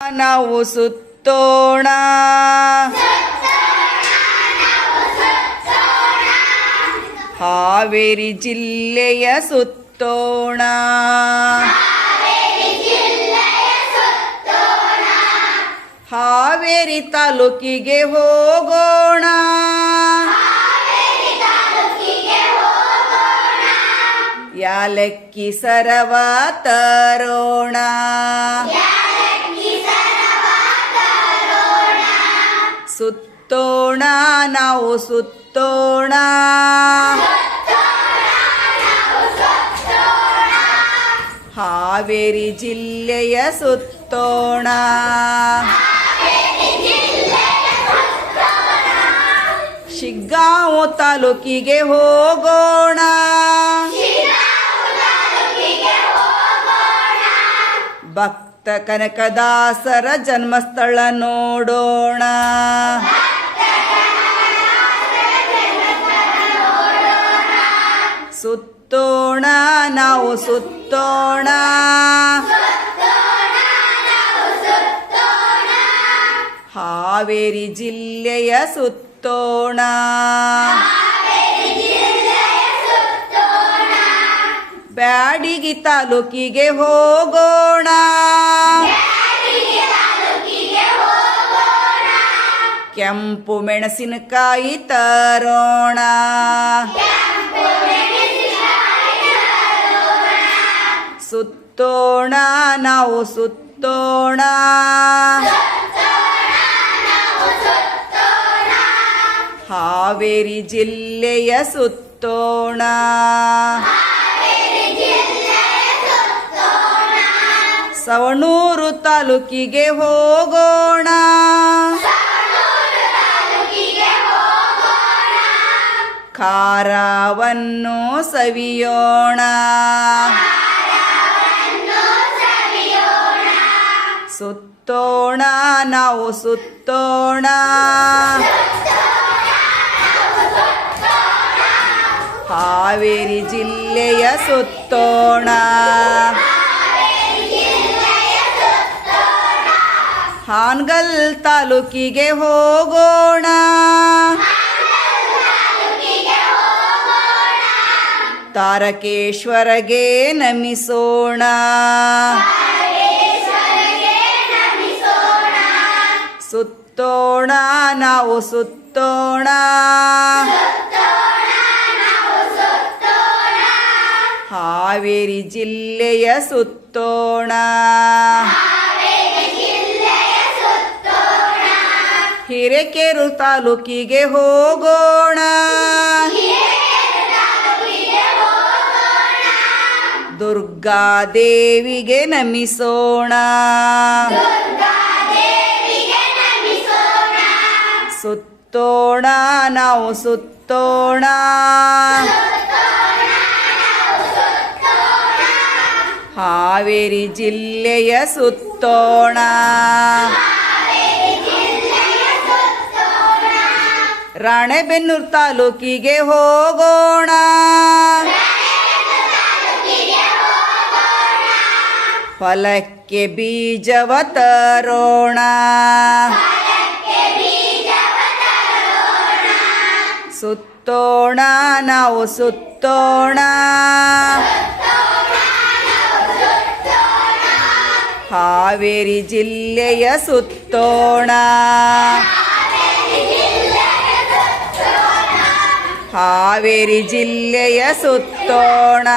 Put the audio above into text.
ನಾವು ಸುತ್ತೋಣ. ಹಾವೇರಿ ಜಿಲ್ಲೆಯ ಸುತ್ತೋಣ. ಹಾವೇರಿ ತಾಲೂಕಿಗೆ ಹೋಗೋಣ. ಯಾಲಕ್ಕಿ ಸರವ ತರೋಣ. ಸುತ್ತೋಣ ನಾವು ಸುತ್ತೋಣ. ಹಾವೇರಿ ಜಿಲ್ಲೆಯ ಸುತ್ತೋಣ. ಶಿಗ್ಗಾವು ತಾಲೂಕಿಗೆ ಹೋಗೋಣ. ಭಕ್ತ ಕನಕದಾಸರ ಜನ್ಮಸ್ಥಳ ನೋಡೋಣ. ನಾವು ಸುತ್ತೋಣ. ಹಾವೇರಿ ಜಿಲ್ಲೆಯ ಸುತ್ತೋಣ. ಬ್ಯಾಡಿಗಿ ತಾಲೂಕಿಗೆ ಹೋಗೋಣ. ಕೆಂಪು ಮೆಣಸಿನಕಾಯಿ ತರೋಣ. ಸುತ್ತೋಣ ನಾವು ಸುತ್ತೋಣ. ಹಾವೇರಿ ಜಿಲ್ಲೆಯ ಸುತ್ತೋಣ. ಸವಣೂರು ತಾಲೂಕಿಗೆ ಹೋಗೋಣ. ಖಾರವನ್ನು ಸವಿಯೋಣ. ಸುತ್ತೋಣ ನಾವು ಸುತ್ತೋಣ. ಹಾವೇರಿ ಜಿಲ್ಲೆಯ ಸುತ್ತೋಣ. ಹಾನ್ಗಲ್ ತಾಲೂಕಿಗೆ ಹೋಗೋಣ. ತಾರಕೇಶ್ವರಗೆ ನಮಿಸೋಣ. ಸುತ್ತೋಣ ನಾವು ಸುತ್ತೋಣ. ಹಾವೇರಿ ಜಿಲ್ಲೆಯ ಸುತ್ತೋಣ. ಹಿರೇಕೆರು ತಾಲೂಕಿಗೆ ಹೋಗೋಣ. ದುರ್ಗಾದೇವಿಗೆ ನಮಿಸೋಣ. ಸುತ್ತೋಣ ನಾವು ಸುತ್ತೋಣ. ಹಾವೇರಿ ಜಿಲ್ಲೆಯ ಸುತ್ತೋಣ. ರಾಣೆಬೆನ್ನೂರು ತಾಲೂಕಿಗೆ ಹೋಗೋಣ. ಫಲಕ್ಕೆ ಬೀಜವ ತರೋಣ. ಸುತ್ತೋಣ ನಾವು ಸುತ್ತೋಣ. ಹಾವೇರಿ ಜಿಲ್ಲೆಯ ಸುತ್ತೋಣ. ಹಾವೇರಿ ಜಿಲ್ಲೆಯ ಸುತ್ತೋಣ.